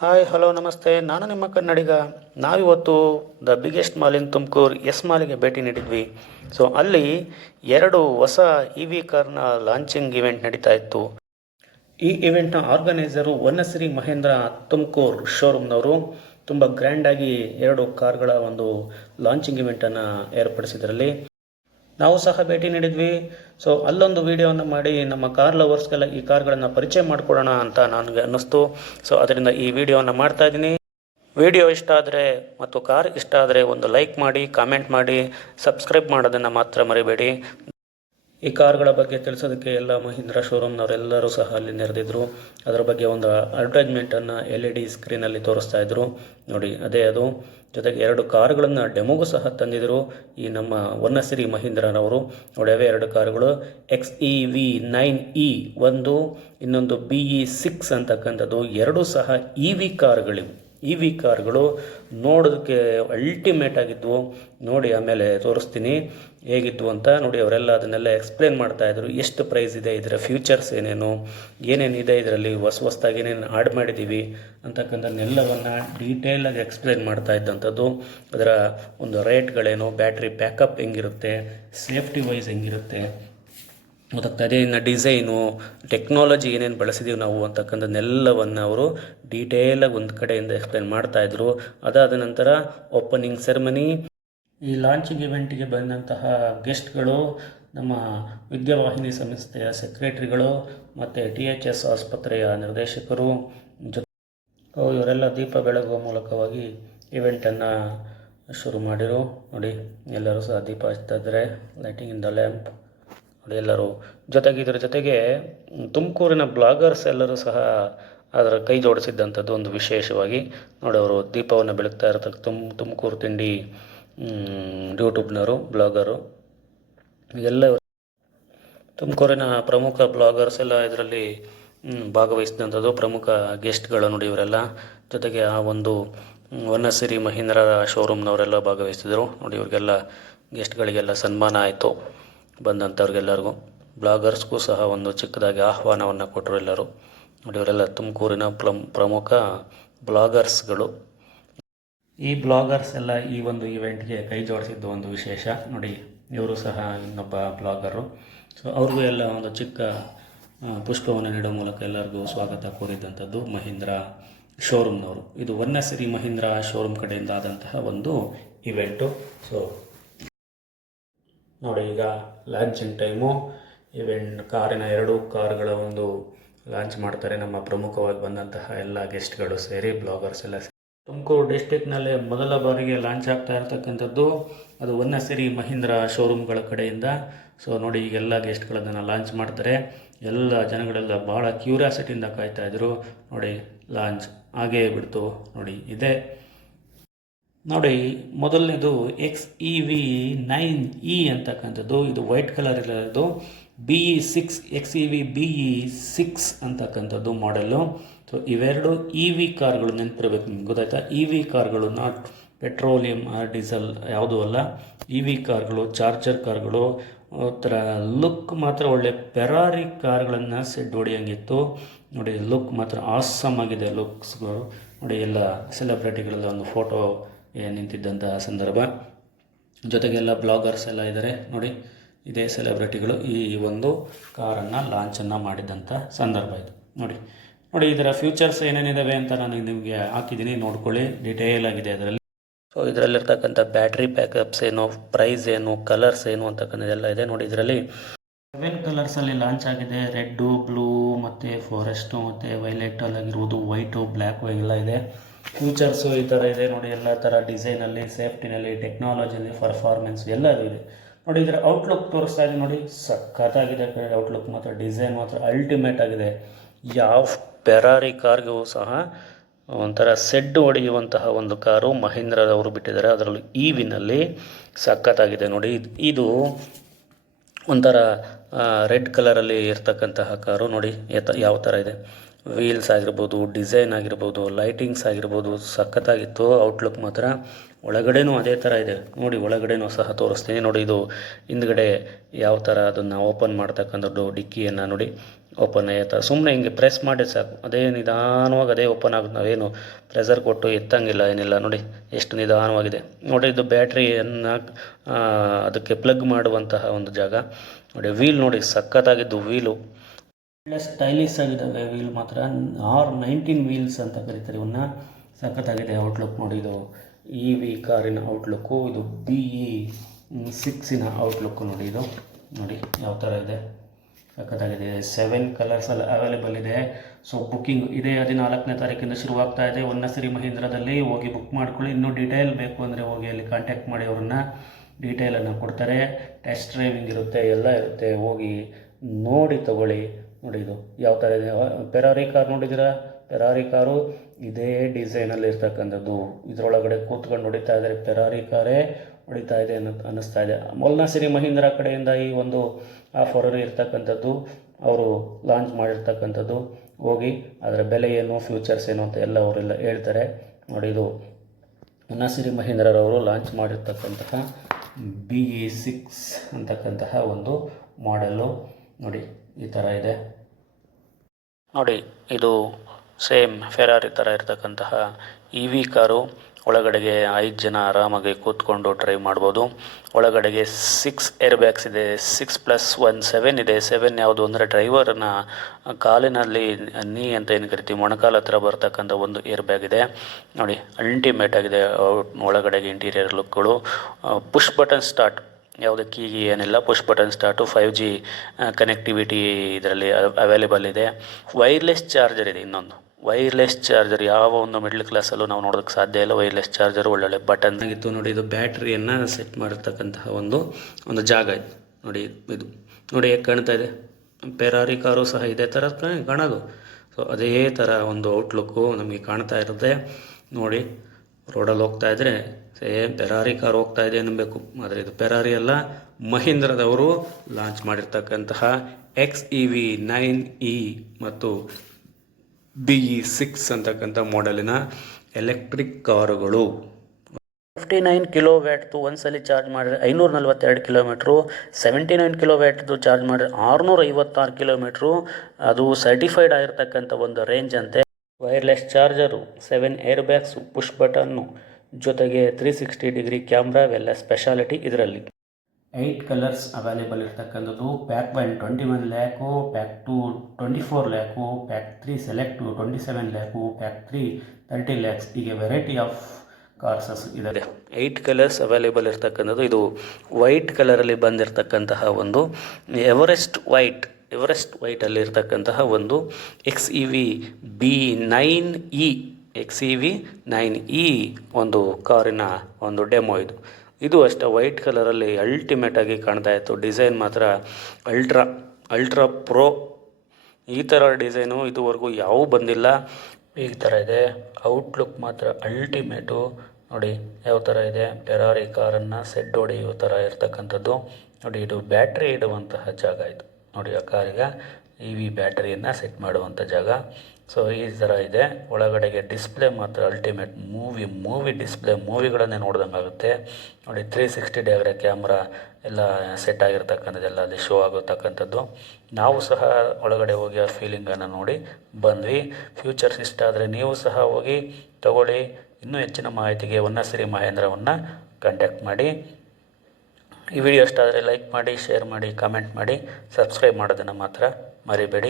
Hi hello ನಮಸ್ತೆ, ನಾನು ನಿಮ್ಮ ಕನ್ನಡಿಗ. ನಾವಿವತ್ತು the biggest mall in Tumakuru S ಮಾಲಿಗೆ ಭೇಟಿ ನೀಡಿದ್ವಿ. ಸೊ ಅಲ್ಲಿ ಎರಡು ಹೊಸ ಇ ವಿ ಕಾರ್ನ ಲಾಂಚಿಂಗ್ ಇವೆಂಟ್ ನಡೀತಾ ಇತ್ತು. ಈ ಇವೆಂಟ್ನ ಆರ್ಗನೈಸರು ವನಶ್ರೀ ಮಹೇಂದ್ರ ತುಮಕೂರು ಶೋರೂಮ್ನವರು ತುಂಬ ಗ್ರ್ಯಾಂಡಾಗಿ ಎರಡು ಕಾರ್ಗಳ ಒಂದು ಲಾಂಚಿಂಗ್ ಇವೆಂಟನ್ನು ಏರ್ಪಡಿಸಿದ್ರಲ್ಲಿ ನಾವು ಸಹ ಭೇಟಿ ನೀಡಿದ್ವಿ. ಸೊ ಅಲ್ಲೊಂದು ವಿಡಿಯೋವನ್ನು ಮಾಡಿ ನಮ್ಮ ಕಾರ್ ಲವರ್ಸ್ಗೆಲ್ಲ ಈ ಕಾರ್ಗಳನ್ನು ಪರಿಚಯ ಮಾಡಿಕೊಡೋಣ ಅಂತ ನನಗೆ ಅನ್ನಿಸ್ತು. ಸೊ ಅದರಿಂದ ಈ ವಿಡಿಯೋವನ್ನು ಮಾಡ್ತಾ ಇದ್ದೀನಿ. ವಿಡಿಯೋ ಇಷ್ಟ ಆದರೆ ಮತ್ತು ಕಾರ್ ಇಷ್ಟ ಆದರೆ ಒಂದು ಲೈಕ್ ಮಾಡಿ, ಕಾಮೆಂಟ್ ಮಾಡಿ, ಸಬ್ಸ್ಕ್ರೈಬ್ ಮಾಡೋದನ್ನು ಮಾತ್ರ ಮರಿಬೇಡಿ. ಈ ಕಾರ್ಗಳ ಬಗ್ಗೆ ತಿಳಿಸೋದಕ್ಕೆ ಎಲ್ಲ ಮಹೀಂದ್ರ ಶೋರೂಮ್ನವರೆಲ್ಲರೂ ಸಹ ಅಲ್ಲಿ ನೆರೆದಿದ್ರು. ಅದರ ಬಗ್ಗೆ ಒಂದು ಅಡ್ವರ್ಟೈಸ್ಮೆಂಟನ್ನು LED ಸ್ಕ್ರೀನಲ್ಲಿ ತೋರಿಸ್ತಾ ಇದ್ರು ನೋಡಿ, ಅದೇ ಅದು. ಜೊತೆಗೆ ಎರಡು ಕಾರುಗಳನ್ನು ಡೆಮೋಗೂ ಸಹ ತಂದಿದ್ರು ಈ ನಮ್ಮ ವನಶ್ರೀ ಮಹೀಂದ್ರನವರು. ನೋಡಿ, ಅವೇ ಎರಡು ಕಾರುಗಳು XEV9E ಒಂದು, ಇನ್ನೊಂದು BE6 ಅಂತಕ್ಕಂಥದ್ದು. ಎರಡೂ ಸಹ EV ಕಾರ್ಗಳಿವು. EV ಕಾರ್ಗಳು ನೋಡೋದಕ್ಕೆ ಅಲ್ಟಿಮೇಟ್ ಆಗಿದ್ವು. ನೋಡಿ, ಆಮೇಲೆ ತೋರಿಸ್ತೀನಿ ಹೇಗಿದ್ವು ಅಂತ. ನೋಡಿ, ಅವರೆಲ್ಲ ಅದನ್ನೆಲ್ಲ ಎಕ್ಸ್ಪ್ಲೇನ್ ಮಾಡ್ತಾಯಿದ್ರು. ಎಷ್ಟು ಪ್ರೈಸ್ ಇದೆ, ಇದರ ಫ್ಯೂಚರ್ಸ್ ಏನೇನಿದೆ ಇದರಲ್ಲಿ, ಹೊಸದಾಗಿ ಏನೇನು ಆಡ್ ಮಾಡಿದ್ದೀವಿ ಅಂತಕ್ಕಂಥದ್ದನ್ನೆಲ್ಲವನ್ನು ಡೀಟೇಲಾಗಿ ಎಕ್ಸ್ಪ್ಲೇನ್ ಮಾಡ್ತಾ ಇದ್ದಂಥದ್ದು. ಅದರ ಒಂದು ರೇಟ್ಗಳೇನು, ಬ್ಯಾಟ್ರಿ ಬ್ಯಾಕಪ್ ಹೆಂಗಿರುತ್ತೆ, ಸೇಫ್ಟಿ ವೈಸ್ ಹೆಂಗಿರುತ್ತೆ, ಮತ್ತು ಅದೇನು ಡಿಸೈನು, ಟೆಕ್ನಾಲಜಿ ಏನೇನು ಬಳಸಿದ್ದೀವಿ ನಾವು ಅಂತಕ್ಕಂಥದ್ದನ್ನೆಲ್ಲವನ್ನು ಅವರು ಡೀಟೇಲಾಗಿ ಒಂದು ಕಡೆಯಿಂದ ಎಕ್ಸ್ಪ್ಲೇನ್ ಮಾಡ್ತಾಯಿದ್ರು. ಅದಾದ ನಂತರ ಓಪನಿಂಗ್ ಸೆರೆಮನಿ. ಈ ಲಾಂಚಿಂಗ್ ಇವೆಂಟಿಗೆ ಬಂದಂತಹ ಗೆಸ್ಟ್ಗಳು ನಮ್ಮ ವಿದ್ಯಾವಾಹಿನಿ ಸಂಸ್ಥೆಯ ಸೆಕ್ರೆಟರಿಗಳು ಮತ್ತು THS ಆಸ್ಪತ್ರೆಯ ನಿರ್ದೇಶಕರು ಇವರೆಲ್ಲ ದೀಪ ಬೆಳಗುವ ಮೂಲಕವಾಗಿ ಇವೆಂಟನ್ನು ಶುರು ಮಾಡಿರು. ನೋಡಿ, ಎಲ್ಲರೂ ಸಹ ದೀಪ ಹಚ್ತಾ ಇದ್ದಾರೆ, ಲೈಟಿಂಗ್ ಇನ್ ದ ಲ್ಯಾಂಪ್ ನೋಡಿ ಎಲ್ಲರೂ. ಜೊತೆಗೆ ಇದರ ಜೊತೆಗೆ ತುಮಕೂರಿನ ಬ್ಲಾಗರ್ಸ್ ಎಲ್ಲರೂ ಸಹ ಅದರ ಕೈ ಜೋಡಿಸಿದ್ದಂಥದ್ದು ಒಂದು ವಿಶೇಷವಾಗಿ. ನೋಡಿ, ಅವರು ದೀಪವನ್ನು ಬೆಳಗ್ತಾ ಇರತಕ್ಕ ತುಮಕೂರು ತಿಂಡಿ ಯೂಟ್ಯೂಬ್ನವರು, ಬ್ಲಾಗರು ಎಲ್ಲ ತುಮಕೂರಿನ ಪ್ರಮುಖ ಬ್ಲಾಗರ್ಸ್ ಎಲ್ಲ ಇದರಲ್ಲಿ ಭಾಗವಹಿಸಿದಂಥದ್ದು, ಪ್ರಮುಖ ಗೆಸ್ಟ್ಗಳು ನೋಡಿ ಇವರೆಲ್ಲ. ಜೊತೆಗೆ ಆ ಒಂದು ವನಶ್ರೀ ಮಹೀಂದ್ರ ಶೋರೂಮ್ನವರೆಲ್ಲ ಭಾಗವಹಿಸಿದರು ನೋಡಿ. ಇವ್ರಿಗೆಲ್ಲ ಗೆಸ್ಟ್ಗಳಿಗೆಲ್ಲ ಸನ್ಮಾನ ಆಯಿತು. ಬಂದಂಥವ್ರಿಗೆಲ್ಲರಿಗೂ, ಬ್ಲಾಗರ್ಸ್ಗೂ ಸಹ ಒಂದು ಚಿಕ್ಕದಾಗಿ ಆಹ್ವಾನವನ್ನು ಕೊಟ್ಟರು ಎಲ್ಲರೂ ನೋಡಿ. ಇವರೆಲ್ಲ ತುಮಕೂರಿನ ಪ್ರಮುಖ ಬ್ಲಾಗರ್ಸ್ಗಳು. ಈ ಬ್ಲಾಗರ್ಸ್ ಎಲ್ಲ ಈ ಒಂದು ಇವೆಂಟ್ಗೆ ಕೈ ಜೋಡಿಸಿದ್ದು ಒಂದು ವಿಶೇಷ ನೋಡಿ. ಇವರು ಸಹ ಇನ್ನೊಬ್ಬ ಬ್ಲಾಗರು. ಸೊ ಅವ್ರಿಗೂ ಎಲ್ಲ ಒಂದು ಚಿಕ್ಕ ಪುಷ್ಪವನ್ನು ನೀಡುವ ಮೂಲಕ ಎಲ್ಲರಿಗೂ ಸ್ವಾಗತ ಕೋರಿದ್ದಂಥದ್ದು ಮಹೀಂದ್ರ ಶೋರೂಮ್ನವರು. ಇದು ವನಶ್ರೀ ಮಹೀಂದ್ರ ಶೋರೂಮ್ ಕಡೆಯಿಂದ ಆದಂತಹ ಒಂದು ಇವೆಂಟು. ಸೊ ನೋಡಿ, ಈಗ ಲಾಂಚಿಂಗ್ ಟೈಮು. ಕಾರಿನ ಎರಡು ಕಾರುಗಳ ಒಂದು ಲಾಂಚ್ ಮಾಡ್ತಾರೆ. ನಮ್ಮ ಪ್ರಮುಖವಾಗಿ ಬಂದಂತಹ ಎಲ್ಲ ಗೆಸ್ಟ್ಗಳು ಸೇರಿ, ಬ್ಲಾಗರ್ಸ್ ಎಲ್ಲ ಸೇರಿ. ತುಮಕೂರು ಡಿಸ್ಟಿಕ್ನಲ್ಲೇ ಮೊದಲ ಬಾರಿಗೆ ಲಾಂಚ್ ಆಗ್ತಾ ಇರತಕ್ಕಂಥದ್ದು ಅದು ವನಶ್ರೀ ಮಹೀಂದ್ರ ಶೋರೂಮ್ಗಳ ಕಡೆಯಿಂದ. ಸೊ ನೋಡಿ, ಈಗೆಲ್ಲ ಗೆಸ್ಟ್ಗಳದನ್ನು ಲಾಂಚ್ ಮಾಡ್ತಾರೆ. ಎಲ್ಲ ಜನಗಳೆಲ್ಲ ಭಾಳ ಕ್ಯೂರಿಯಾಸಿಟಿಯಿಂದ ಕಾಯ್ತಾಯಿದ್ರು. ನೋಡಿ, ಲಾಂಚ್ ಆಗೇ ಬಿಡ್ತು ನೋಡಿ. ಇದೆ ನೋಡಿ, ಮೊದಲನೇದು XEV9E ಅಂತಕ್ಕಂಥದ್ದು. ಇದು ವೈಟ್ ಕಲರ್ ಇರೋದು. BE6 XEV BE6 ಅಂತಕ್ಕಂಥದ್ದು ಮಾಡೆಲ್ಲು. ಸೊ ಇವೆರಡು EV ಕಾರ್ಗಳು, ನೆನಪಿರಬೇಕು ನಿಮ್ಗೆ, ಗೊತ್ತಾಯ್ತಾ? EV ಕಾರ್ಗಳು, ನಾಟ್ ಪೆಟ್ರೋಲಿಯಂ ಡೀಸೆಲ್ ಯಾವುದೂ ಅಲ್ಲ. EV ಕಾರ್ಗಳು, ಚಾರ್ಜರ್ ಕಾರ್ಗಳು. ಥರ ಲುಕ್ ಮಾತ್ರ ಒಳ್ಳೆ ಫೆರಾರಿ ಕಾರ್ಗಳನ್ನು ಸೆಡ್ ಹೊಡೆಯಂಗಿತ್ತು ನೋಡಿ. ಲುಕ್ ಮಾತ್ರ ಆಸಮ್ ಆಗಿದೆ ಲುಕ್ಸ್ಗಳು ನೋಡಿ. ಎಲ್ಲ ಸೆಲೆಬ್ರಿಟಿಗಳೆಲ್ಲ ಒಂದು ಫೋಟೋ ನಿಂತಿದ್ದಂತಹ ಸಂದರ್ಭ. ಜೊತೆಗೆಲ್ಲ ಬ್ಲಾಗರ್ಸ್ ಎಲ್ಲ ಇದ್ದಾರೆ ನೋಡಿ. ಇದೇ ಸೆಲೆಬ್ರಿಟಿಗಳು ಈ ಒಂದು ಕಾರನ್ನು ಲಾಂಚನ್ನು ಮಾಡಿದಂಥ ಸಂದರ್ಭ ಇದು ನೋಡಿ. ಇದರ ಫ್ಯೂಚರ್ಸ್ ಏನೇನಿದ್ದಾವೆ ಅಂತ ನಾನು ನಿಮಗೆ ಹಾಕಿದ್ದೀನಿ, ನೋಡ್ಕೊಳ್ಳಿ. ಡೀಟೇಲ್ ಆಗಿದೆ ಅದರಲ್ಲಿ. ಸೊ ಇದರಲ್ಲಿರ್ತಕ್ಕಂಥ ಬ್ಯಾಟ್ರಿ ಬ್ಯಾಕಪ್ಸ್ ಏನು, ಪ್ರೈಸ್ ಏನು, ಕಲರ್ಸ್ ಏನು ಅಂತಕ್ಕಂಥದ್ದೆಲ್ಲ ಇದೆ ನೋಡಿ. ಇದರಲ್ಲಿ 7 ಕಲರ್ಸಲ್ಲಿ ಲಾಂಚ್ ಆಗಿದೆ. ರೆಡ್ಡು, ಬ್ಲೂ ಮತ್ತು ಫಾರೆಸ್ಟು ಮತ್ತು ವೈಲೆಟಲ್ಲಾಗಿರ್ಬೋದು, ವೈಟು, ಬ್ಲ್ಯಾಕು ಎಲ್ಲ ಇದೆ. ಫ್ಯೂಚರ್ಸು ಈ ಥರ ಇದೆ ನೋಡಿ. ಎಲ್ಲ ಥರ ಡಿಸೈನಲ್ಲಿ, ಸೇಫ್ಟಿನಲ್ಲಿ, ಟೆಕ್ನಾಲಜಿನಲ್ಲಿ, ಪರ್ಫಾರ್ಮೆನ್ಸ್ ಎಲ್ಲ ಇದೆ ನೋಡಿ. ಇದರ ಔಟ್ಲುಕ್ ತೋರಿಸ್ತಾ ಇದೆ ನೋಡಿ. ಸಖತ್ತಾಗಿದೆ ಔಟ್ಲುಕ್ ಮಾತ್ರ. ಡಿಸೈನ್ ಮಾತ್ರ ಅಲ್ಟಿಮೇಟ್ ಆಗಿದೆ. ಯಾವ ಫೆರಾರಿ ಕಾರ್ಗೂ ಸಹ ಒಂಥರ ಸೆಡ್ ಹೊಡೆಯುವಂತಹ ಒಂದು ಕಾರು ಮಹೀಂದ್ರದವರು ಬಿಟ್ಟಿದ್ದಾರೆ. ಅದರಲ್ಲೂ EVನಲ್ಲಿ ಸಖತ್ತಾಗಿದೆ ನೋಡಿ. ಇದು ಒಂಥರ ರೆಡ್ ಕಲರಲ್ಲಿ ಇರ್ತಕ್ಕಂತಹ ಕಾರು ನೋಡಿ ಯಾವ ಥರ ಇದೆ. ವೀಲ್ಸ್ ಆಗಿರ್ಬೋದು, ಡಿಸೈನ್ ಆಗಿರ್ಬೋದು, ಲೈಟಿಂಗ್ಸ್ ಆಗಿರ್ಬೋದು ಸಖತ್ತಾಗಿತ್ತು. ಔಟ್ಲುಕ್ ಮಾತ್ರ ಒಳಗಡೆನೂ ಅದೇ ಥರ ಇದೆ ನೋಡಿ. ಒಳಗಡೆನೂ ಸಹ ತೋರಿಸ್ತೀನಿ ನೋಡಿ. ಇದು ಹಿಂದ್ಗಡೆ ಯಾವ ಥರ ಅದನ್ನು ಓಪನ್ ಮಾಡ್ತಕ್ಕಂಥದ್ದು, ಡಿಕ್ಕಿಯನ್ನು ನೋಡಿ ಓಪನ್ ಆಯ್ತಾ. ಸುಮ್ಮನೆ ಹಿಂಗೆ ಪ್ರೆಸ್ ಮಾಡಿ ಸಾಕು, ಅದೇ ನಿಧಾನವಾಗಿ ಅದೇ ಓಪನ್ ಆಗುತ್ತೆ. ನಾವೇನು ಪ್ರೆಸರ್ ಕೊಟ್ಟು ಎತ್ತಂಗಿಲ್ಲ ಏನಿಲ್ಲ ನೋಡಿ, ಎಷ್ಟು ನಿಧಾನವಾಗಿದೆ ನೋಡಿ. ಇದು ಬ್ಯಾಟ್ರಿಯನ್ನು ಅದಕ್ಕೆ ಪ್ಲಗ್ ಮಾಡುವಂತಹ ಒಂದು ಜಾಗ ನೋಡಿ. ವೀಲ್ ನೋಡಿ ಸಖತ್ತಾಗಿದ್ದು ವೀಲು, ಒಳ್ಳೆ ಸ್ಟೈಲಿಶ್ ಆಗಿದ್ದಾವೆ ವೀಲ್ ಮಾತ್ರ. R19 ವೀಲ್ಸ್ ಅಂತ ಕರೀತಾರೆ ಇವನ್ನ. ಸಖತ್ತಾಗಿದೆ ಔಟ್ಲುಕ್ ನೋಡಿ. ಇದು EV ಕಾರಿನ ಔಟ್ಲುಕ್ಕು, ಇದು BE6ನ ಔಟ್ಲುಕ್ಕು ನೋಡಿ. ಇದು ನೋಡಿ ಯಾವ ಥರ ಇದೆ, ಸಖತ್ತಾಗಿದೆ. 7 ಕಲರ್ಸಲ್ಲಿ ಅವೈಲೇಬಲ್ ಇದೆ. ಸೊ ಬುಕ್ಕಿಂಗ್ ಇದೇ 14ನೇ ತಾರೀಕಿಂದ ಶುರುವಾಗ್ತಾ ಇದೆ. ಹೊನ್ನಸಿರಿ ಮಹೀಂದ್ರದಲ್ಲಿ ಹೋಗಿ ಬುಕ್ ಮಾಡ್ಕೊಳ್ಳಿ. ಇನ್ನೂ ಡೀಟೇಲ್ ಬೇಕು ಅಂದರೆ ಹೋಗಿ ಅಲ್ಲಿ ಕಾಂಟ್ಯಾಕ್ಟ್ ಮಾಡಿ, ಅವ್ರನ್ನ ಡೀಟೇಲನ್ನು ಕೊಡ್ತಾರೆ. ಟೆಸ್ಟ್ ಡ್ರೈವಿಂಗ್ ಇರುತ್ತೆ, ಎಲ್ಲ ಇರುತ್ತೆ. ಹೋಗಿ ನೋಡಿ ತಗೊಳ್ಳಿ ನೋಡಿ. ಇದು ಯಾವ ಥರ ಇದೆ. ಫೆರಾರಿ ಕಾರ್ ನೋಡಿದ್ದೀರಾ? ಫೆರಾರಿ ಕಾರು ಇದೇ ಡಿಸೈನಲ್ಲಿ ಇರ್ತಕ್ಕಂಥದ್ದು. ಇದರೊಳಗಡೆ ಕೂತ್ಕೊಂಡು ಹೊಡಿತಾ ಇದ್ದಾರೆ, ಫೆರಾರಿ ಕಾರೇ ಹೊಡಿತಾ ಇದೆ ಅನ್ನಿಸ್ತಾ ಇದೆ. ಹೊನ್ನಸಿರಿ ಮಹೀಂದ್ರ ಕಡೆಯಿಂದ ಈ ಒಂದು ಆಫರ್ ಇರ್ತಕ್ಕಂಥದ್ದು, ಅವರು ಲಾಂಚ್ ಮಾಡಿರ್ತಕ್ಕಂಥದ್ದು. ಹೋಗಿ ಅದರ ಬೆಲೆ ಏನು, ಫ್ಯೂಚರ್ಸ್ ಏನು ಅಂತ ಎಲ್ಲ ಅವರೆಲ್ಲ ಹೇಳ್ತಾರೆ ನೋಡಿ. ಇದು ಹೊನ್ನಸಿರಿ ಮಹೀಂದ್ರರವರು ಲಾಂಚ್ ಮಾಡಿರ್ತಕ್ಕಂತಹ BE6 ಅಂತಕ್ಕಂತಹ ಒಂದು ಮಾಡೆಲ್ಲು ನೋಡಿ. ಈ ಥರ ಇದೆ ನೋಡಿ. ಇದು ಸೇಮ್ ಫೆರಾರಿ ಥರ ಇರ್ತಕ್ಕಂತಹ EV ಕಾರು. ಒಳಗಡೆಗೆ 5 ಜನ ಆರಾಮಾಗಿ ಕೂತ್ಕೊಂಡು ಡ್ರೈವ್ ಮಾಡ್ಬೋದು. ಒಳಗಡೆಗೆ 6 ಏರ್ ಬ್ಯಾಗ್ಸ್ ಇದೆ. 6+1 7 ಇದೆ. 7 ಯಾವುದು ಅಂದರೆ ಡ್ರೈವರ್ನ ಕಾಲಿನಲ್ಲಿ ನೀ ಅಂತ ಏನು ಕರಿತೀವಿ, ಮೊಣಕಾಲ ಹತ್ರ ಬರ್ತಕ್ಕಂಥ ಒಂದು ಏರ್ ಬ್ಯಾಗ್ ಇದೆ ನೋಡಿ. ಅಲ್ಟಿಮೇಟ್ ಆಗಿದೆ ಒಳಗಡೆಗೆ ಇಂಟೀರಿಯರ್ ಲುಕ್ಗಳು. ಪುಷ್ ಬಟನ್ ಸ್ಟಾರ್ಟ್, ಯಾವುದೇ ಕೀಗಿ ಏನಿಲ್ಲ. Push button start, 5G connectivity ಇದರಲ್ಲಿ ಅವೈಲೇಬಲ್ ಇದೆ. ವೈರ್ಲೆಸ್ ಚಾರ್ಜರ್ ಇದೆ. ಇನ್ನೊಂದು ವೈರ್ಲೆಸ್ ಚಾರ್ಜರ್ ಯಾವ ಒಂದು ಮಿಡ್ಲ್ ಕ್ಲಾಸಲ್ಲೂ ನಾವು ನೋಡೋದಕ್ಕೆ ಸಾಧ್ಯ ಇಲ್ಲ. ವೈರ್ಲೆಸ್ ಚಾರ್ಜರ್ ಒಳ್ಳೊಳ್ಳೆ ಬಟನ್ ಆಗಿತ್ತು ನೋಡಿ. ಇದು ಬ್ಯಾಟ್ರಿಯನ್ನು ಸೆಟ್ ಮಾಡಿರ್ತಕ್ಕಂತಹ ಒಂದು ಜಾಗ ಇದು ನೋಡಿ. ಇದು ನೋಡಿ ಹೇಗೆ ಕಾಣ್ತಾ ಇದೆ. ಫೆರಾರಿ ಕಾರು ಸಹ ಇದೇ ಥರ ಕಾಣೋದು. ಸೊ ಅದೇ ಥರ ಒಂದು ಔಟ್ಲುಕ್ಕು ನಮಗೆ ಕಾಣ್ತಾ ಇರುತ್ತೆ ನೋಡಿ. ರೋಡಲ್ಲಿ ಹೋಗ್ತಾ ಇದ್ದರೆ ಸೇಮ್ ಫೆರಾರಿ ಕಾರ್ ಹೋಗ್ತಾ ಇದೆ ಅನ್ನಬೇಕು. ಆದರೆ ಇದು ಫೆರಾರಿ ಅಲ್ಲ, ಮಹೀಂದ್ರದವರು ಲಾಂಚ್ ಮಾಡಿರ್ತಕ್ಕಂತಹ XEV9e ಮತ್ತು BE6 ಅಂತಕ್ಕಂಥ ಮಾಡೆಲಿನ ಎಲೆಕ್ಟ್ರಿಕ್ ಕಾರುಗಳು. 59 ಕಿಲೋವ್ಯಾಟ್ದು ಒಂದ್ಸಲಿ ಚಾರ್ಜ್ ಮಾಡಿದ್ರೆ 542 ಕಿಲೋಮೀಟ್ರು, 79 ಕಿಲೋವ್ಯಾಟ್ದು ಚಾರ್ಜ್ ಮಾಡಿದ್ರೆ 656 ಕಿಲೋಮೀಟ್ರು. ಅದು ಸರ್ಟಿಫೈಡ್ ಆಗಿರ್ತಕ್ಕಂಥ ಒಂದು ರೇಂಜ್ ಅಂತೆ. Wireless charger, 7 air bags, push button, ಜೊತೆಗೆ 360 ಡಿಗ್ರಿ ಕ್ಯಾಮ್ರಾ, ಇವೆಲ್ಲ ಸ್ಪೆಷಾಲಿಟಿ ಇದರಲ್ಲಿ. 8 ಕಲರ್ಸ್ ಅವೈಲೇಬಲ್ ಇರ್ತಕ್ಕಂಥದ್ದು. Pack 1 21 lakh, pack 2 24 lakh, pack 3 select 27 lakh, pack 3 30 lakhs. ಹೀಗೆ ವೆರೈಟಿ ಆಫ್ ಕಾರ್ಸಸ್ ಇದೆ. 8 ಕಲರ್ಸ್ ಅವೈಲೇಬಲ್ ಇರ್ತಕ್ಕಂಥದ್ದು. ಇದು ವೈಟ್ ಕಲರಲ್ಲಿ ಬಂದಿರತಕ್ಕಂತಹ ಒಂದು ಎವರೆಸ್ಟ್ ವೈಟಲ್ಲಿ ಇರ್ತಕ್ಕಂತಹ ಒಂದು XEV9e ಒಂದು ಕಾರಿನ ಒಂದು ಡೆಮೋ ಇದು ಅಷ್ಟೇ. ವೈಟ್ ಕಲರಲ್ಲಿ ಅಲ್ಟಿಮೇಟಾಗಿ ಕಾಣ್ತಾ ಇತ್ತು. ಡಿಸೈನ್ ಮಾತ್ರ ಅಲ್ಟ್ರಾ ಪ್ರೋ. ಈ ಥರ ಡಿಸೈನು ಇದುವರೆಗೂ ಯಾವೂ ಬಂದಿಲ್ಲ. ಈ ಥರ ಇದೆ ಔಟ್ಲುಕ್ ಮಾತ್ರ ಅಲ್ಟಿಮೇಟು ನೋಡಿ. ಯಾವ ಥರ ಇದೆ, ಫೆರಾರಿ ಕಾರನ್ನು ಸೆಡ್ ಹೊಡೆಯೋ ಥರ ಇರ್ತಕ್ಕಂಥದ್ದು ನೋಡಿ. ಇದು ಬ್ಯಾಟ್ರಿ ಇಡುವಂತಹ ಜಾಗ ಇದು ನೋಡಿ. ಆ ಕಾರಿಗೆ EV ಬ್ಯಾಟರಿಯನ್ನು ಸೆಟ್ ಮಾಡುವಂಥ ಜಾಗ. ಸೊ ಈ ಥರ ಇದೆ. ಒಳಗಡೆಗೆ ಡಿಸ್ಪ್ಲೇ ಮಾತ್ರ ಅಲ್ಟಿಮೇಟ್. ಮೂವಿ ಡಿಸ್ಪ್ಲೇ, ಮೂವಿಗಳನ್ನೇ ನೋಡ್ದಂಗೆ ಆಗುತ್ತೆ ನೋಡಿ. 360 ಡಿಗ್ರಿ ಕ್ಯಾಮ್ರಾ ಎಲ್ಲ ಸೆಟ್ ಆಗಿರ್ತಕ್ಕಂಥದ್ದೆಲ್ಲ ಅಲ್ಲಿ ಶೋ ಆಗಿರ್ತಕ್ಕಂಥದ್ದು. ನಾವು ಸಹ ಒಳಗಡೆ ಹೋಗಿ ಆ ಫೀಲಿಂಗನ್ನು ನೋಡಿ ಬಂದ್ವಿ. ಫ್ಯೂಚರ್ಸ್ ಇಷ್ಟ ಆದರೆ ನೀವು ಸಹ ಹೋಗಿ ತಗೊಳ್ಳಿ. ಇನ್ನೂ ಹೆಚ್ಚಿನ ಮಾಹಿತಿಗೆ ಹೊನ್ನಸಿರಿ ಮಹೇಂದ್ರವನ್ನು ಕಾಂಟ್ಯಾಕ್ಟ್ ಮಾಡಿ. ಈ ವಿಡಿಯೋ ಇಷ್ಟ ಆದರೆ ಲೈಕ್ ಮಾಡಿ, ಶೇರ್ ಮಾಡಿ, ಕಮೆಂಟ್ ಮಾಡಿ, ಸಬ್ಸ್ಕ್ರೈಬ್ ಮಾಡೋದನ್ನು ಮಾತ್ರ ಮರಿಬೇಡಿ.